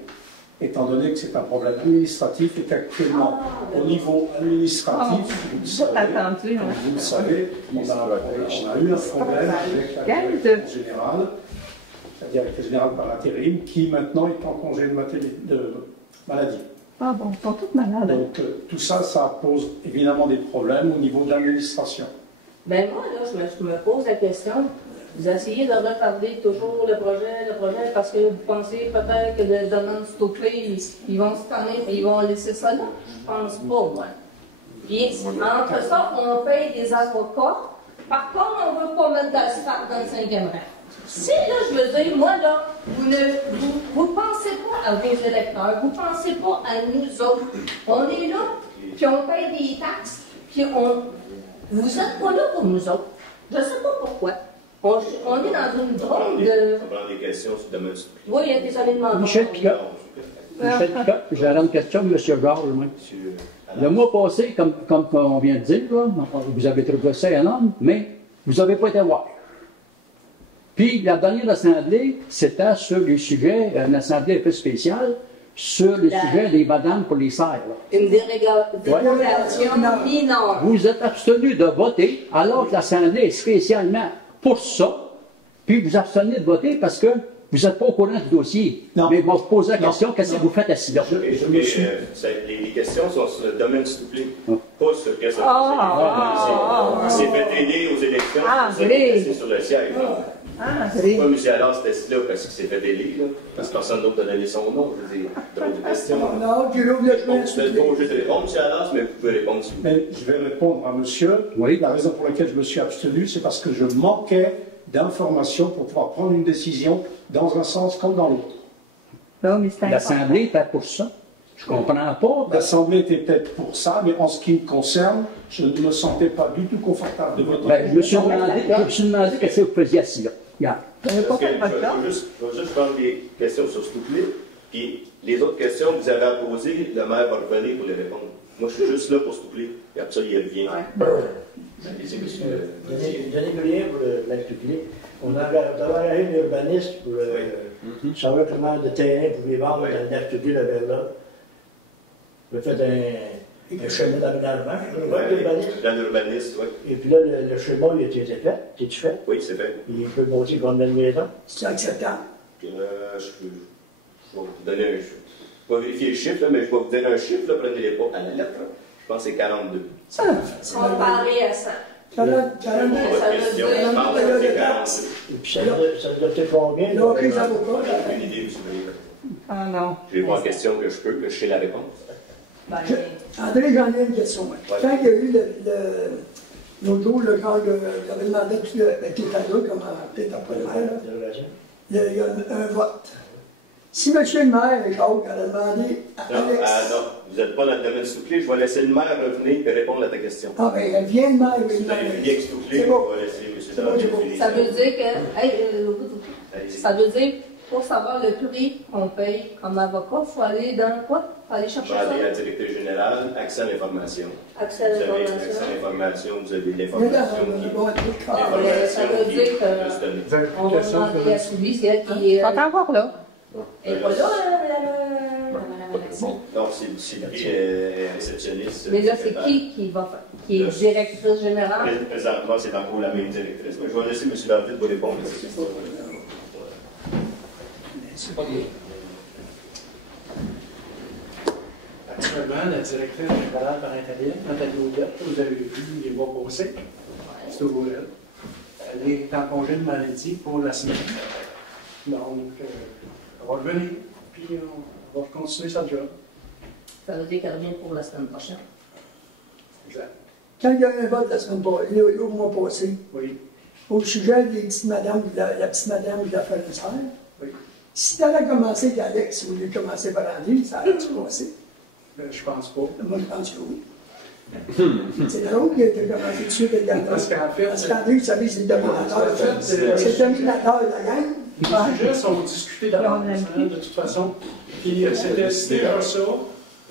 Étant donné que c'est un problème administratif et qu'actuellement, au niveau administratif, vous le savez, on a eu un problème avec la directrice générale, la directrice générale par l'intérim, qui maintenant est en congé de maladie. Ah bon, ils sont tous malades. Donc tout ça, ça pose évidemment des problèmes au niveau de l'administration. Ben moi, là, je me pose la question. Vous essayez de retarder toujours le projet, parce que vous pensez peut-être que le domaine stocké, ils vont se tanner et ils vont laisser ça là? Je pense pas, moi. Puis, entre ça, on paye des avocats. Par contre, on ne veut pas mettre d'asphalte dans le 5e rang. Si, là, je veux dire, moi, là, vous pensez pas à vos électeurs, vous pensez pas à nous autres. On est là, puis on paye des taxes, puis vous n'êtes pas là pour nous autres. Je ne sais pas pourquoi. On est dans une drôle de... Ça prend des questions sur le domaine. Oui, il y a des années de mandat. Michel Picard. Michel Picard, j'ai une question, M. Gard, moi. Le mois passé, comme on vient de dire, là, vous avez trouvé ça énorme, mais vous n'avez pas été voir. Puis la dernière assemblée, c'était sur le sujet, une assemblée un peu spéciale, sur le sujet des madames pour les serres. Une dérogation mineure. Vous êtes abstenu de voter, alors que l'assemblée est spécialement pour ça, puis vous abstenez de voter parce que vous n'êtes pas au courant du dossier. Non. Mais vous posez la question, qu'est-ce que vous faites assis là? Les questions sont sur le domaine soufflé, pas sur qu'est-ce que c'est fait aider aux élections, c'est sur le siège. Pourquoi M. Allard s'est assis là parce qu'il s'est fait élire, parce que personne d'autre n'a donné son nom, je veux dire, drôle de question. Non, je n'êtes pas obligé de répondre, M. Allard, mais vous pouvez répondre si vous voulez. Mais je vais répondre à monsieur. Oui. La raison pour laquelle je me suis abstenu, c'est parce que je manquais d'informations pour pouvoir prendre une décision dans un sens comme dans l'autre. L'Assemblée était pour ça. Je ne comprends pas. L'Assemblée était peut-être pour ça, mais en ce qui me concerne, je ne me sentais pas du tout confortable de voter. Je me suis demandé qu'est-ce que vous faisiez assis là. Je vais juste prendre des questions sur Stouplé, puis les autres questions que vous avez à poser, le maire va revenir pour les répondre. Moi, je suis juste là pour Stouplé, et après ça, il revient. Donnez-moi rien pour l'expliquer. On avait engagé un urbaniste pour savoir comment de terrain pour les vendre dans l'air public là vers là. On a fait un chemin d'aménagement. Dans l'urbaniste, oui. Et puis là, le chemin, il a été fait. C'est-tu fait? Oui, c'est fait. Il peut monter combien de maisons? C'est acceptable. Je vais vous donner un chiffre. Je vais vérifier le chiffre, là, mais je vais vous donner un chiffre, là, prenez-les pas à la lettre. Là. Je pense que c'est 42. Comparé à ça. Ça veut dire 42. Et puis ça doit être combien? Non, les avocats. J'ai une idée, monsieur le Ah non. Je réponds à la question que je peux, que je sais la réponse. André, j'en ai une question. Quand il y a eu l'autre jour, quand j'avais demandé avec l'État là, comme peut-être après le maire, il y a un vote. Si M. le maire et Jacques a demandé à Alex... Non, vous n'êtes pas dans le domaine soufflé, je vais laisser le maire revenir et répondre à ta question. Ah ben, elle vient le maire, oui. Si vous avez fini avec soufflé, on va laisser M. Dallaire. Ça veut dire que... Ça veut dire, pour savoir le prix qu'on paye comme avocat, il faut aller dans quoi? Il faut aller chercher ça? Vous allez à la directrice générale, accès à l'information. Accès à l'information. Vous avez accès à l'information, vous avez l'information Ça veut dire qu'on va demander à celui, c'est elle qui... Ils sont encore là. Et pas là, non, c'est lui réceptionniste. Mais là, c'est qui va faire? Qui est directrice générale? Présentement, c'est encore la même directrice. Mais je vais laisser M. David vous répondre à cette question. C'est pas bien. Actuellement, la directrice générale par intérim, Nathalie Audette, vous avez vu les mois passés, c'est au elle. Elle est en congé de maladie pour la semaine. Donc, on va revenir, puis on va continuer sa job. Ça veut dire qu'elle revient pour la semaine prochaine. Exact. Quand il y a eu un vote la semaine passée, le mois passé, oui. Au sujet des petites madames, la petite madame de la Frenchère, oui. Si tu avais commencé avec Alex ou tu commencé par André, ça aurait-tu passé? Je pense pas. Moi, je pense que oui. C'est drôle que tu aies commencé tout de suite avec André. Parce qu'André, vous savez, c'est le dominateur. C'est le dominateur de la gang. Les sujets sont discutés d'avance, de toute façon. Puis c'était déjà ça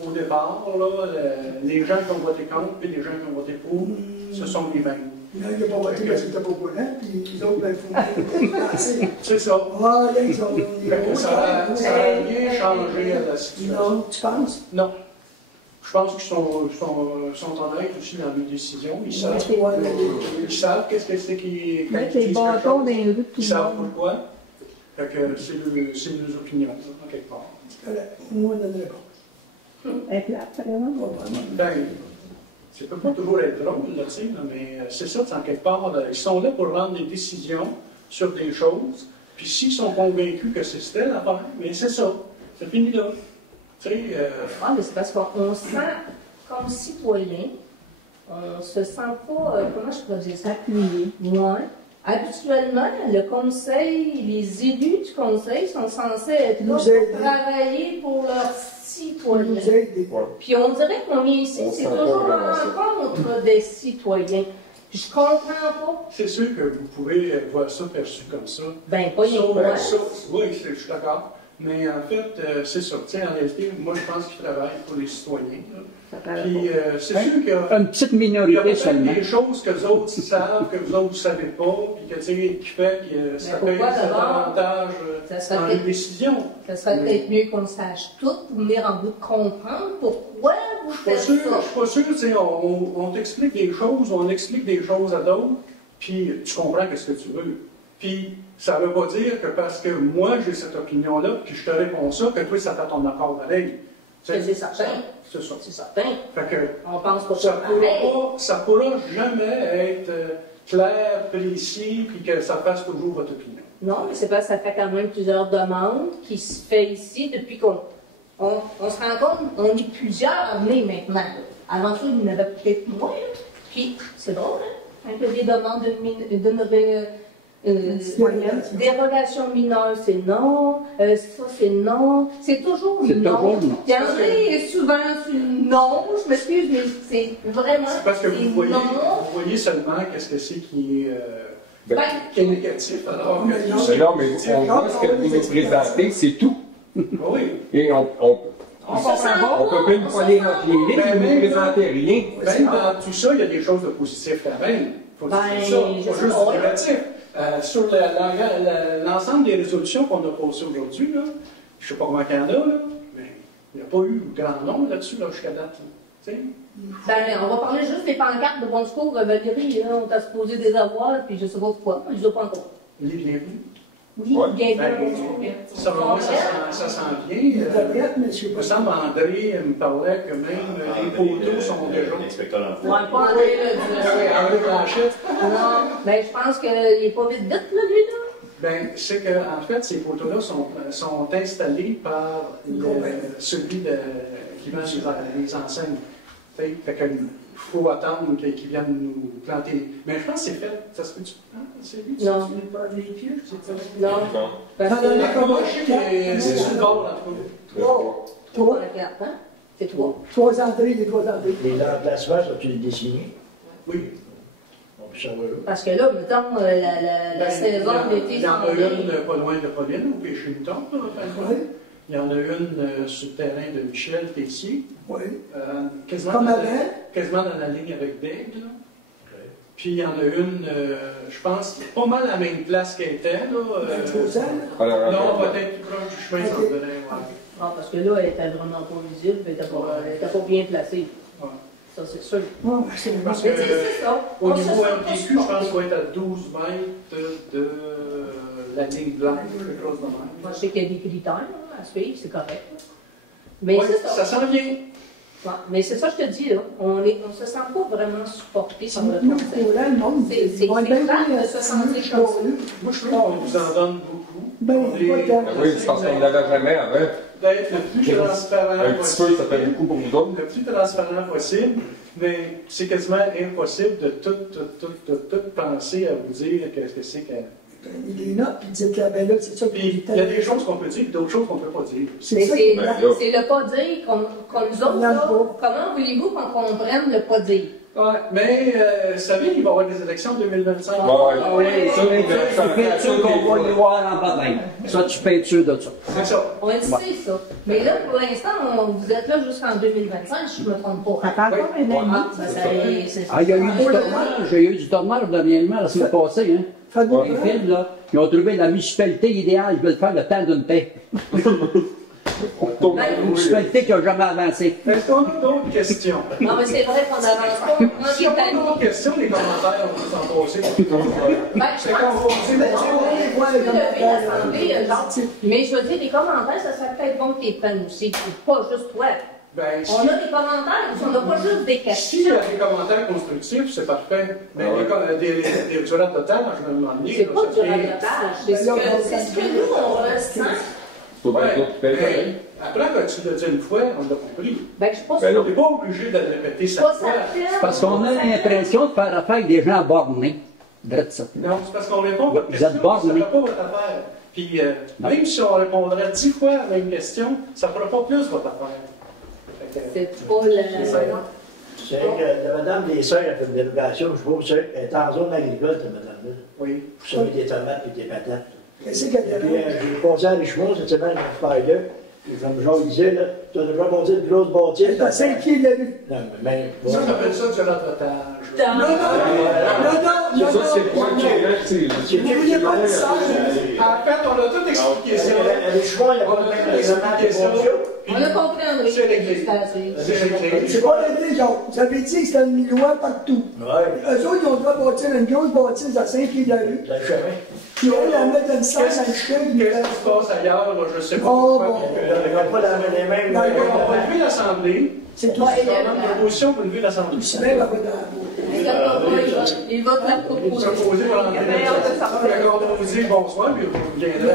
au départ. Là, les gens qui ont voté contre et les gens qui ont voté pour, ce sont les mêmes. Il n'a pas voté parce qu'il n'était pas au courant, puis les autres, il faut penser. C'est ça. Ah, là, ils ont. Ça n'a rien changé à la situation. Non, tu penses? Non. Je pense qu'ils sont honnêtes aussi dans les décisions. Ils savent qu'est-ce que c'est qui. Les bâtons dans les rues. Ils savent pourquoi. Fait que c'est nos opinions, en quelque part. Moi, on donne une réponse. Elle est plate, vraiment. Ben, ça peut pas toujours être drôle, là, mais c'est ça, en quelque part. Ils sont là pour rendre des décisions sur des choses. Puis s'ils sont convaincus que c'était l'affaire, mais c'est ça. C'est fini là. Ah, mais c'est parce qu'on se sent comme citoyen, on se sent pas, comment je pourrais dire ça? Appuyé. Ouais. Habituellement, le conseil, les élus du conseil sont censés être là pour travailler pour leurs citoyens. Puis on dirait qu'on est ici, c'est toujours en contre des citoyens. Puis je comprends pas. C'est sûr que vous pouvez voir ça perçu comme ça. Ben, pas les moi. Oui, je suis d'accord. Mais en fait, c'est ça. Tu sais, en réalité, moi, je pense qu'ils travaillent pour les citoyens. Puis, c'est sûr qu'il y a une petite minorité seulement. Des choses que les autres savent, que vous autres ne savez pas, puis que, tu sais, qui fait que ça paye cet avantage dans les décisions. Ça serait peut-être mieux qu'on sache tout pour venir en bout de comprendre pourquoi vous faites ça. Je suis pas sûr, tu sais, on t'explique des choses, on explique des choses à d'autres, puis tu comprends ce que tu veux. Puis, ça ne veut pas dire que parce que moi, j'ai cette opinion-là, puis je te réponds ça, que toi, ça fait ton accord pareil. C'est certain. C'est ça. C'est certain. Fait que on pense pas ça pourra jamais être clair, précis, puis que ça fasse toujours votre opinion. Non, mais c'est parce que ça fait quand même plusieurs demandes qui se fait ici depuis qu'on se rend compte, on est plusieurs nés maintenant. Avant ça, il y en avait peut-être moins. Puis, c'est drôle, hein? Quand il y a des demandes dérogation mineure, c'est non. Ça, c'est non. C'est toujours non. Toujours non. Il y en a souvent non. Je m'excuse, mais c'est vraiment. C'est parce que vous voyez seulement qu'est-ce que c'est qui est négatif. Alors non, mais on voit ce que vous nous présentez, c'est tout. Oui. Et on peut même pas lire entre les lignes, vous ne nous présentez rien. Même dans tout ça, il y a des choses de positif quand même. Il faut dire ça, pas juste du négatif. Sur l'ensemble des résolutions qu'on a posées aujourd'hui, je ne sais pas comment il y en a, mais il n'y a pas eu grand nombre là-dessus jusqu'à date. On va parler juste des pancartes de Bon Secours Valérie. On t'a supposé des avoirs, puis je ne sais pas pourquoi. Je ne les ai pas encore. Les bienvenus. Oui, bienvenue. Ça s'en vient. Il me semble André me parlait que même les poteaux sont déjà. L'inspecteur d'emploi. Ouais, pas André Blanchette. Non, mais je pense qu'il n'est pas vite, là, lui, là. Bien, c'est qu'en fait, ces poteaux-là sont installés par celui qui vend les enseignes. Fait qu'il faut attendre qu'ils viennent nous planter. Mais je pense que c'est fait. Ça se peut-tu? C'est lui? Non. Les pieux, c'est ça? Non. C'est sur le bord, là. Trois. C'est trois. Trois entrées, les trois entrées. Les emplacements, sont-ils dessinés? Oui. Parce que là, mettons, la saison d'été... Il y en a une pas loin de Pauline, au Péché-Mouton, il y en a une sur le terrain de Michel Tessier. Oui. Quasiment dans la ligne avec Bègue. Puis il y en a une, je pense, pas mal à la même place qu'elle était. Là, non, on va être plus proche du chemin de Saint-Denis. Ah, parce que là, elle était vraiment pas visible, elle n'était pas bien placée. Ouais. Ça, c'est sûr. Parce que au niveau MPQ, je pense qu'il va être à 12 mètres de la ligne blanche, quelque chose de même. Moi, je sais qu'il y a des critères à suivre, c'est correct. Mais ça s'en vient. Ouais, mais c'est ça que je te dis, là. On ne se sent pas vraiment supporté par le conseil. C'est plate de se sentir comme ça. Moi, je trouve qu'on vous en donne beaucoup. Oui, c'est parce qu'on n'avait jamais avant. D'être le plus transparent possible. Un petit peu, ça fait beaucoup pour vous autres. Le plus transparent possible, mais c'est quasiment impossible de tout penser à vous dire qu'est-ce que c'est que. Il est là, puis il dit que ben là, c'est ça. Puis il y a des choses qu'on peut dire, d'autres choses qu'on ne peut pas dire. C'est le pas dire qu'on nous autres, là, comment voulez-vous qu'on comprenne le pas dire? Ouais, mais vous savez, il va y avoir des élections en 2025. Oui, c'est sûr qu'on va y voir en bataille. Ça, tu peux être sûr de ça. C'est ça. On le sait, ça. Mais là, pour l'instant, vous êtes là jusqu'en 2025, si je ne me trompe pas. Ça parle pas, mais il y a eu du tournage. Il y a eu du tournage dernièrement, la semaine passée. Hein. Les films, là, ils ont trouvé la municipalité idéale. Ils veulent faire le temps d'une paix. Une municipalité qui n'a jamais avancé. Est-ce qu'on a d'autres questions? Non, mais c'est vrai qu'on n'avance pas. Si on a d'autres questions, les commentaires, on peut s'en passer. C'est qu'on mais je veux dire, les commentaires, ça serait peut-être bon qu'ils prennent aussi. Pas juste toi. On a des commentaires, on n'a pas juste des questions. S'il y a des commentaires constructifs, c'est parfait. Mais des durades de temps, je me demande bien. C'est pas du radotage, c'est ce que nous, on ressent. Après, quand tu l'as dit une fois, on l'a compris. Ben, je pense que tu n'es pas obligé de le répéter cette fois. Parce qu'on a l'impression de faire affaire avec des gens bornés. Non, c'est parce qu'on répond à votre question, ça ne fera pas votre affaire. Puis, même si on répondrait 10 fois à la même question, ça ne fera pas plus votre affaire. C'est pas le... C'est que la madame des sœurs a fait une délégation, je suppose, elle est en zone agricole, cette madame-là. Oui. Pour semer des tomates et des patates. Qu'est-ce qu'elle Puis avait? j'ai passé à Richemont cette semaine à faire deux. Puis comme Jean disait, là, tu as déjà monté une grosse bâtisse. C'est à 5 pieds de la rue. Non, mais. Ça, on appelle ça du rattrapage. Non, Ça, c'est pas correct. vous vouliez pas de ça. En fait, on a tout expliqué ça. À Richemont, il y a pas de expliqué ça. On a compris, André. C'est réglé. C'est pas réglé, genre. Vous avez dit que c'était une loi partout. Ouais. Eux autres, ils ont le droit de bâtir une grosse bâtisse à 5 pieds de la rue. Puis on la met dans une salle à Qu'est-ce qui se passe ailleurs, là, je sais pas. Oh, pourquoi. bon. On va pas la mêmes. On va lever l'Assemblée. C'est tout. On a une proposition pour lever l'Assemblée. C'est même pas dans Il vote la proposition. Ils sont posés pour l'enlever. D'accord, on vous dit bonsoir, puis vous viendrez.